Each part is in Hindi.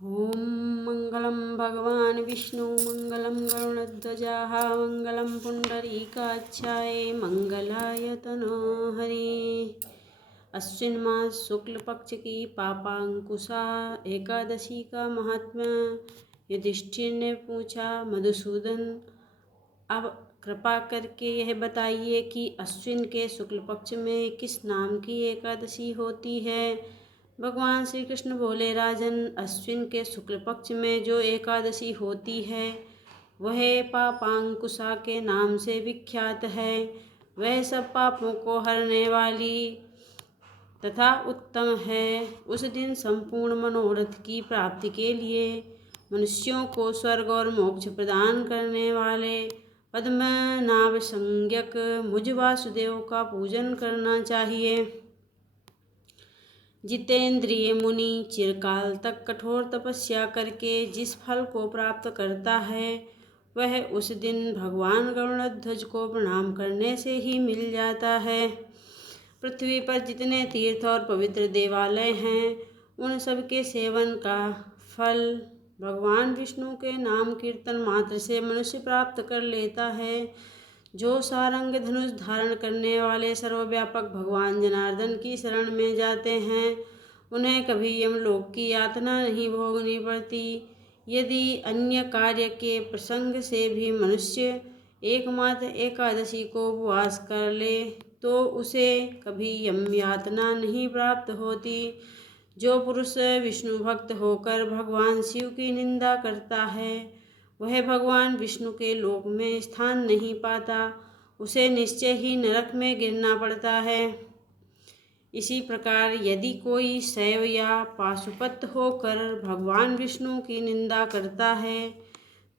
ओम मंगलम भगवान विष्णु मंगलम गरुणध्वजाः मंगलम पुंडरीकाक्षाय मंगलाय तनो हरि। अश्विन मास शुक्ल पक्ष की पापांकुशा एकादशी का महात्म्य। युधिष्ठिर ने पूछा, मधुसूदन, अब कृपा करके यह बताइए कि अश्विन के शुक्ल पक्ष में किस नाम की एकादशी होती है। भगवान श्री कृष्ण बोले, राजन, अश्विन के शुक्ल पक्ष में जो एकादशी होती है वह पापांकुशा के नाम से विख्यात है। वह सब पापों को हरने वाली तथा उत्तम है। उस दिन संपूर्ण मनोरथ की प्राप्ति के लिए मनुष्यों को स्वर्ग और मोक्ष प्रदान करने वाले पद्मनाभ संज्ञक मुझ वासुदेव का पूजन करना चाहिए। जितेंद्रिय मुनि चिरकाल तक कठोर तपस्या करके जिस फल को प्राप्त करता है वह उस दिन भगवान गरुड़ध्वज को प्रणाम करने से ही मिल जाता है। पृथ्वी पर जितने तीर्थ और पवित्र देवालय हैं उन सब के सेवन का फल भगवान विष्णु के नाम कीर्तन मात्र से मनुष्य प्राप्त कर लेता है। जो सारंग धनुष धारण करने वाले सर्वव्यापक भगवान जनार्दन की शरण में जाते हैं उन्हें कभी यमलोक की यातना नहीं भोगनी पड़ती। यदि अन्य कार्य के प्रसंग से भी मनुष्य एकमात्र एकादशी को उपवास कर ले तो उसे कभी यम यातना नहीं प्राप्त होती। जो पुरुष विष्णु भक्त होकर भगवान शिव की निंदा करता है वह भगवान विष्णु के लोक में स्थान नहीं पाता, उसे निश्चय ही नरक में गिरना पड़ता है। इसी प्रकार यदि कोई शैव या पाशुपत होकर भगवान विष्णु की निंदा करता है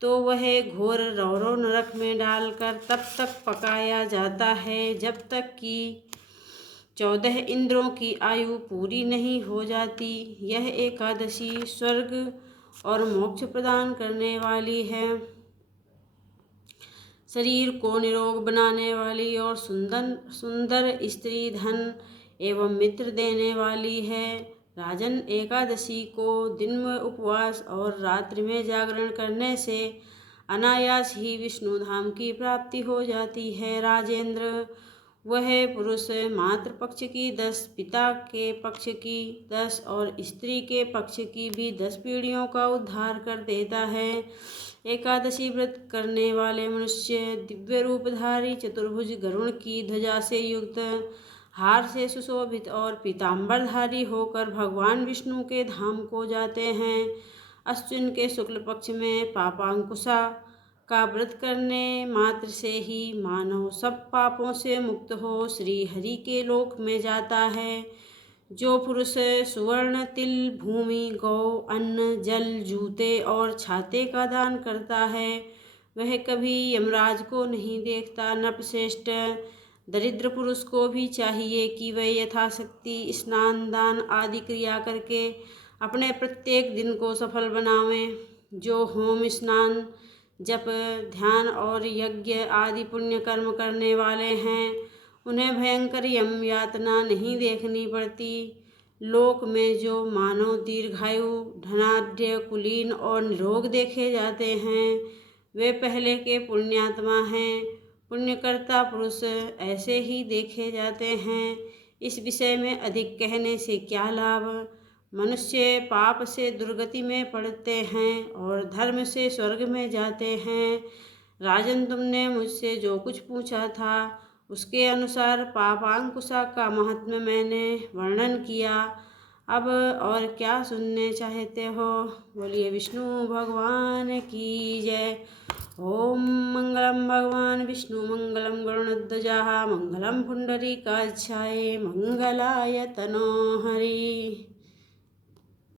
तो वह घोर रौरव नरक में डालकर तब तक पकाया जाता है जब तक कि 14 इंद्रों की आयु पूरी नहीं हो जाती। यह एकादशी स्वर्ग और मोक्ष प्रदान करने वाली है, शरीर को निरोग बनाने वाली और सुंदर स्त्री धन एवं मित्र देने वाली है। राजन, एकादशी को दिन में उपवास और रात्रि में जागरण करने से अनायास ही विष्णु धाम की प्राप्ति हो जाती है। राजेंद्र, वह पुरुष मातृ पक्ष की 10, पिता के पक्ष की 10 और स्त्री के पक्ष की भी 10 पीढ़ियों का उद्धार कर देता है। एकादशी व्रत करने वाले मनुष्य दिव्य रूपधारी चतुर्भुज गरुड़ की ध्वजा से युक्त, हार से सुशोभित और पीताम्बरधारी होकर भगवान विष्णु के धाम को जाते हैं। अश्विन के शुक्ल पक्ष में पापांकुशा का व्रत करने मात्र से ही मानव सब पापों से मुक्त हो श्री हरि के लोक में जाता है। जो पुरुष सुवर्ण, तिल, भूमि, गौ, अन्न, जल, जूते और छाते का दान करता है वह कभी यमराज को नहीं देखता। नपश्रेष्ठ, दरिद्र पुरुष को भी चाहिए कि वह यथाशक्ति स्नान, दान आदि क्रिया करके अपने प्रत्येक दिन को सफल बनावें। जो होम, स्नान, जप, ध्यान और यज्ञ आदि पुण्य कर्म करने वाले हैं उन्हें भयंकर यम यातना नहीं देखनी पड़ती। लोक में जो मानव दीर्घायु, धनाढ्य, कुलीन और निरोग देखे जाते हैं वे पहले के पुण्यात्मा हैं। पुण्यकर्ता पुरुष ऐसे ही देखे जाते हैं। इस विषय में अधिक कहने से क्या लाभ। मनुष्य पाप से दुर्गति में पड़ते हैं और धर्म से स्वर्ग में जाते हैं। राजन, तुमने मुझसे जो कुछ पूछा था उसके अनुसार पापांकुशा का महात्म्य मैंने वर्णन किया। अब और क्या सुनने चाहते हो? बोलिए विष्णु भगवान की जय। ओम मंगलम भगवान विष्णु मंगलम गरुड़ध्वजाः मंगलम पुंडरीकाक्षाय मंगलाय तनो हरि।